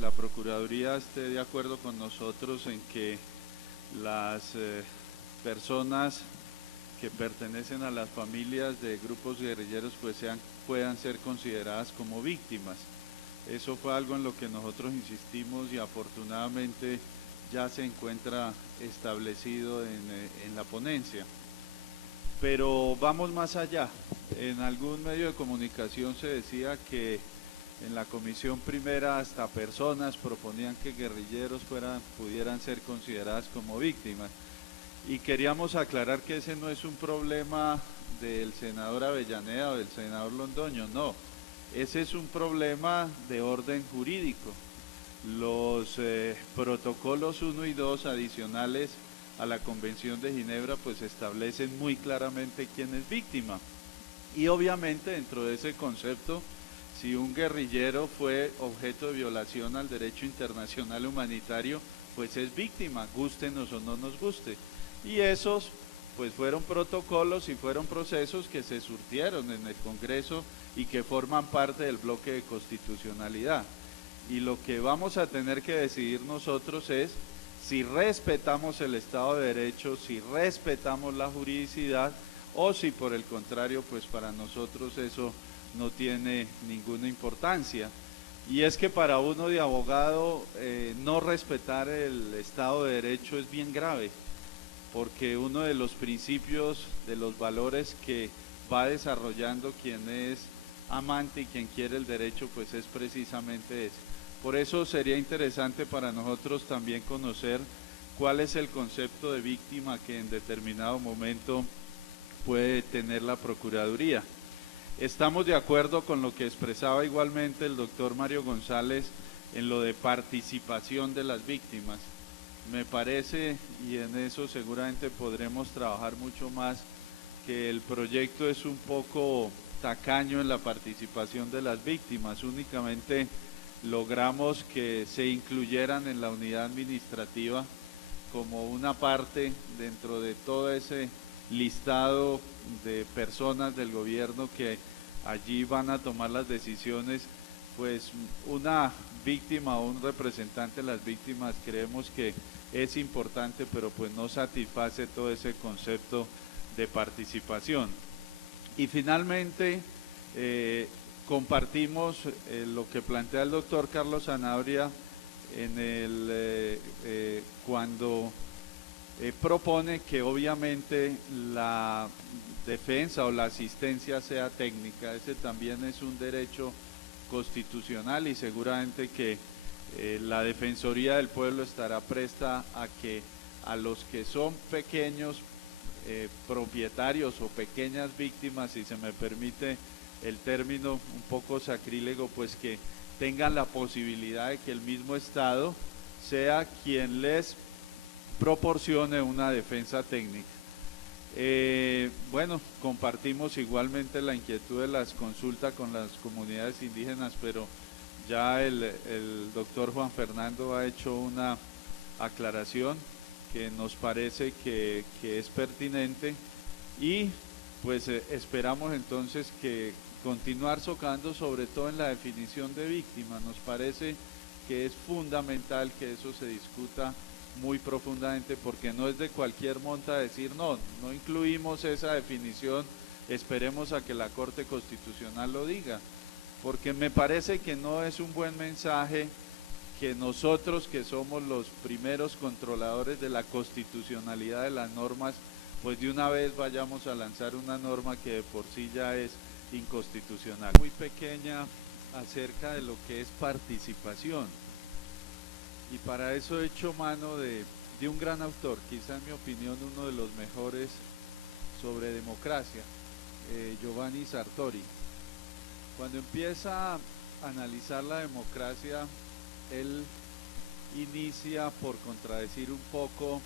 la Procuraduría esté de acuerdo con nosotros en que las personas que pertenecen a las familias de grupos guerrilleros pues puedan ser consideradas como víctimas. Eso fue algo en lo que nosotros insistimos y afortunadamente ya se encuentra establecido en la ponencia. Pero vamos más allá. En algún medio de comunicación se decía que en la comisión primera hasta personas proponían que guerrilleros pudieran ser consideradas como víctimas. Y queríamos aclarar que ese no es un problema del senador Avellaneda o del senador Londoño, no. Ese es un problema de orden jurídico. Los protocolos 1 y 2 adicionales a la Convención de Ginebra pues establecen muy claramente quién es víctima. Y obviamente dentro de ese concepto, si un guerrillero fue objeto de violación al derecho internacional humanitario, pues es víctima, gústenos o no nos guste. Y esos pues fueron protocolos y fueron procesos que se surtieron en el Congreso y que forman parte del bloque de constitucionalidad. Y lo que vamos a tener que decidir nosotros es si respetamos el Estado de Derecho, si respetamos la juridicidad o si por el contrario, pues para nosotros eso no tiene ninguna importancia. Y es que para uno de abogado no respetar el Estado de Derecho es bien grave, porque uno de los principios, de los valores que va desarrollando quien es amante y quien quiere el derecho, pues es precisamente ese. Por eso sería interesante para nosotros también conocer cuál es el concepto de víctima que en determinado momento puede tener la Procuraduría. Estamos de acuerdo con lo que expresaba igualmente el doctor Mario González en lo de participación de las víctimas. Me parece, y en eso seguramente podremos trabajar mucho más, que el proyecto es un poco tacaño en la participación de las víctimas. Únicamente logramos que se incluyeran en la unidad administrativa como una parte dentro de todo ese listado de personas del gobierno que allí van a tomar las decisiones. Pues una víctima o un representante de las víctimas creemos que es importante, pero pues no satisface todo ese concepto de participación. Y finalmente compartimos lo que plantea el doctor Carlos Sanabria cuando propone que obviamente la defensa o la asistencia sea técnica. Ese también es un derecho constitucional y seguramente que la Defensoría del Pueblo estará presta a que a los que son pequeños propietarios o pequeñas víctimas, si se me permite el término un poco sacrílego, pues que tengan la posibilidad de que el mismo Estado sea quien les proporcione una defensa técnica. Bueno, compartimos igualmente la inquietud de las consultas con las comunidades indígenas, pero ya el doctor Juan Fernando ha hecho una aclaración que nos parece que es pertinente y pues esperamos entonces que continuar socando sobre todo en la definición de víctima. Nos parece que es fundamental que eso se discuta muy profundamente, porque no es de cualquier monta decir no incluimos esa definición, esperemos a que la Corte Constitucional lo diga, porque me parece que no es un buen mensaje que nosotros, que somos los primeros controladores de la constitucionalidad de las normas, pues de una vez vayamos a lanzar una norma que de por sí ya es inconstitucional. Muy pequeña acerca de lo que es participación. Y para eso he hecho mano de un gran autor, quizá en mi opinión uno de los mejores sobre democracia, Giovanni Sartori. Cuando empieza a analizar la democracia, él inicia por contradecir un poco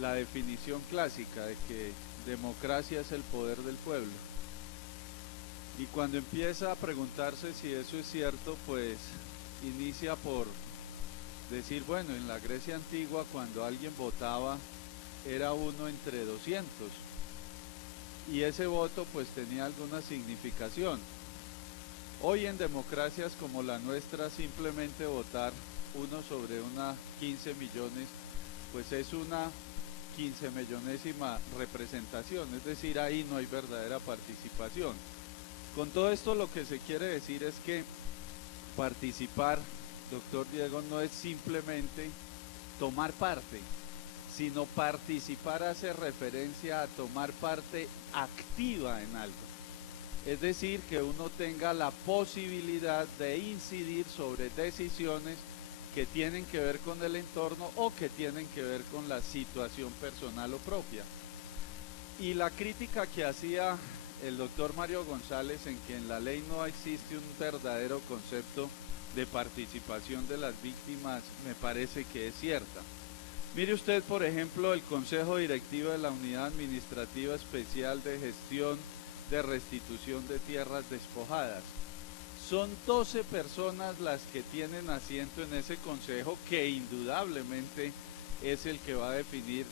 la definición clásica de que democracia es el poder del pueblo. Y cuando empieza a preguntarse si eso es cierto, pues inicia por decir, bueno, en la Grecia antigua cuando alguien votaba era uno entre 200 y ese voto pues tenía alguna significación. Hoy en democracias como la nuestra, simplemente votar uno sobre una 15 millones, pues es una 15 millonésima representación, es decir, ahí no hay verdadera participación. Con todo esto lo que se quiere decir es que participar, doctor Diego, no es simplemente tomar parte, sino participar hace referencia a tomar parte activa en algo. Es decir, que uno tenga la posibilidad de incidir sobre decisiones que tienen que ver con el entorno o que tienen que ver con la situación personal o propia. Y la crítica que hacía el doctor Mario González en que en la ley no existe un verdadero concepto de participación de las víctimas me parece que es cierta. Mire usted, por ejemplo, el Consejo Directivo de la Unidad Administrativa Especial de Gestión de Restitución de Tierras Despojadas. Son 12 personas las que tienen asiento en ese consejo, que indudablemente es el que va a definir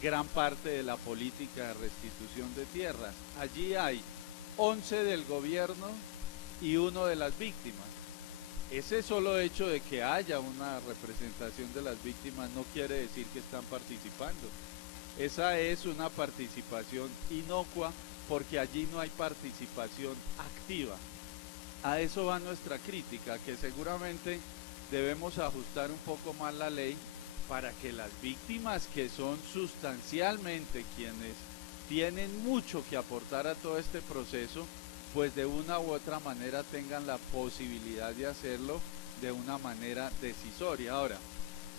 gran parte de la política de restitución de tierras. Allí hay 11 del gobierno y uno de las víctimas. Ese solo hecho de que haya una representación de las víctimas no quiere decir que están participando. Esa es una participación inocua porque allí no hay participación activa. A eso va nuestra crítica, que seguramente debemos ajustar un poco más la ley para que las víctimas, que son sustancialmente quienes tienen mucho que aportar a todo este proceso, pues de una u otra manera tengan la posibilidad de hacerlo de una manera decisoria. Ahora,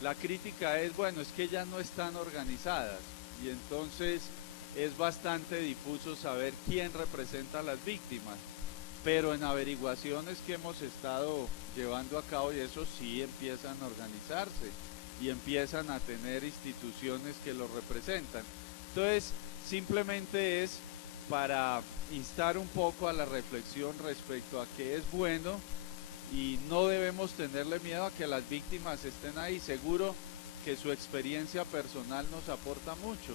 la crítica es, bueno, es que ya no están organizadas y entonces es bastante difuso saber quién representa a las víctimas, pero en averiguaciones que hemos estado llevando a cabo y eso sí empiezan a organizarse y empiezan a tener instituciones que lo representan. Entonces, simplemente es para instar un poco a la reflexión respecto a que es bueno y no debemos tenerle miedo a que las víctimas estén ahí. Seguro que su experiencia personal nos aporta mucho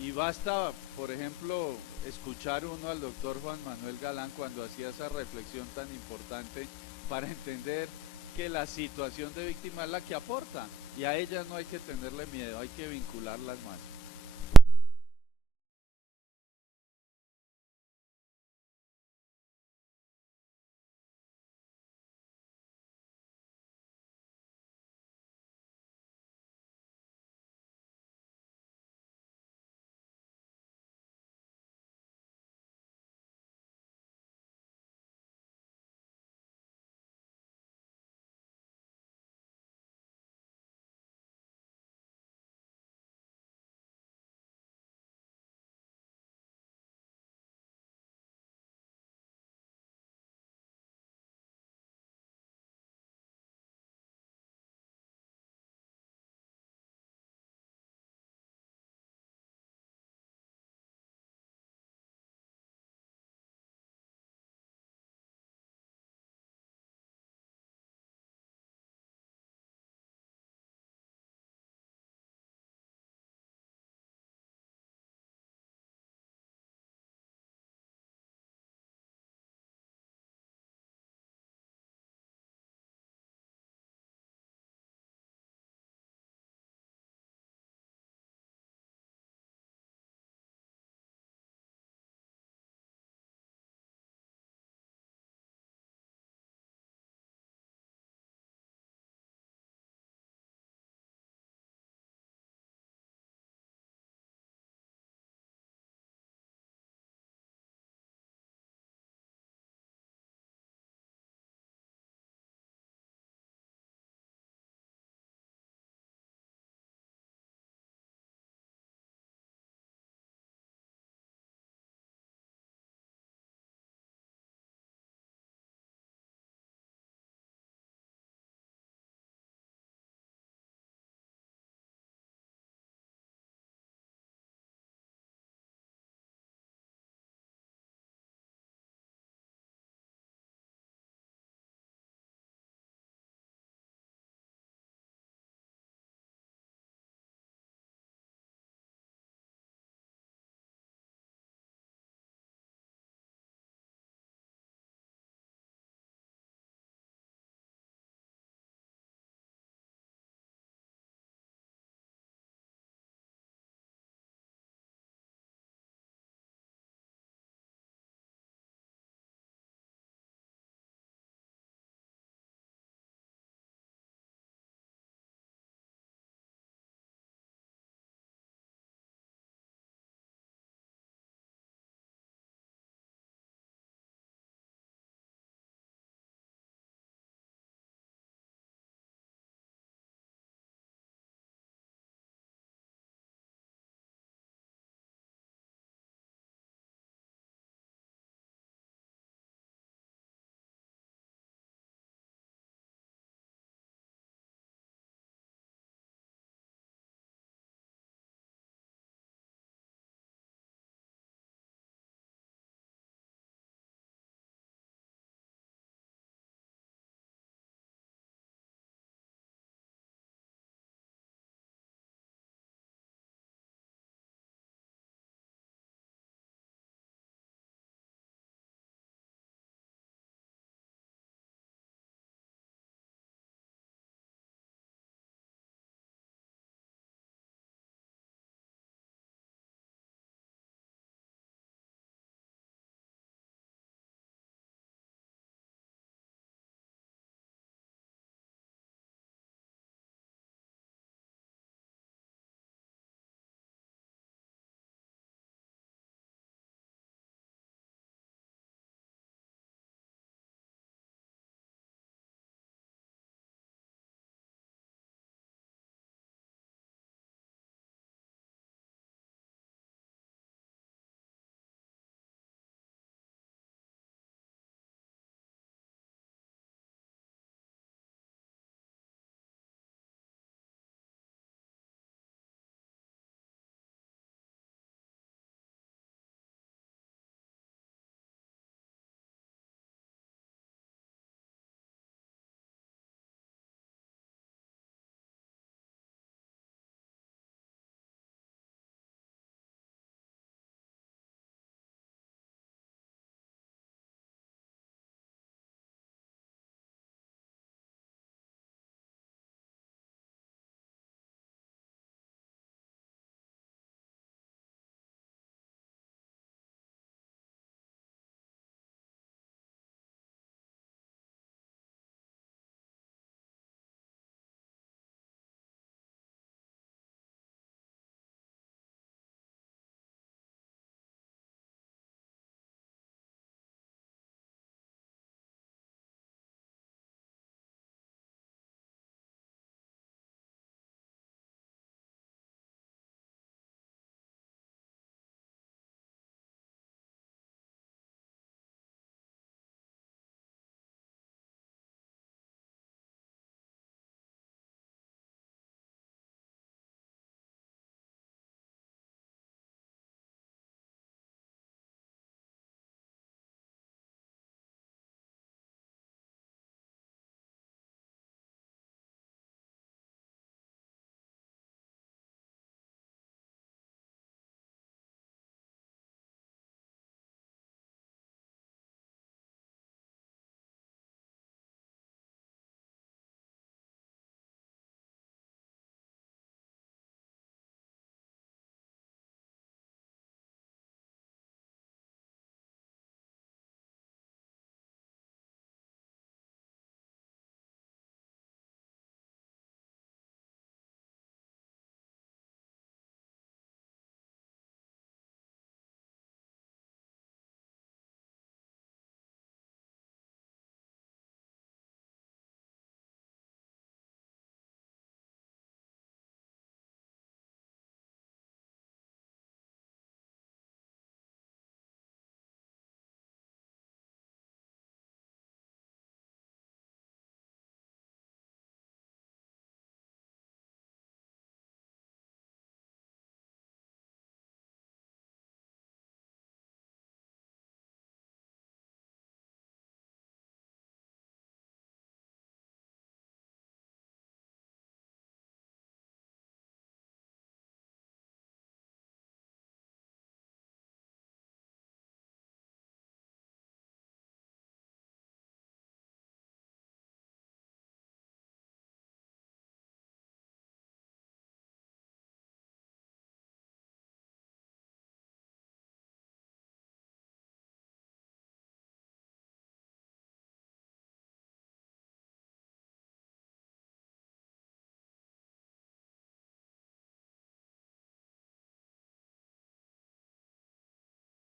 y basta, por ejemplo, escuchar uno al doctor Juan Manuel Galán cuando hacía esa reflexión tan importante para entender que la situación de víctima es la que aporta y a ellas no hay que tenerle miedo, hay que vincularlas más.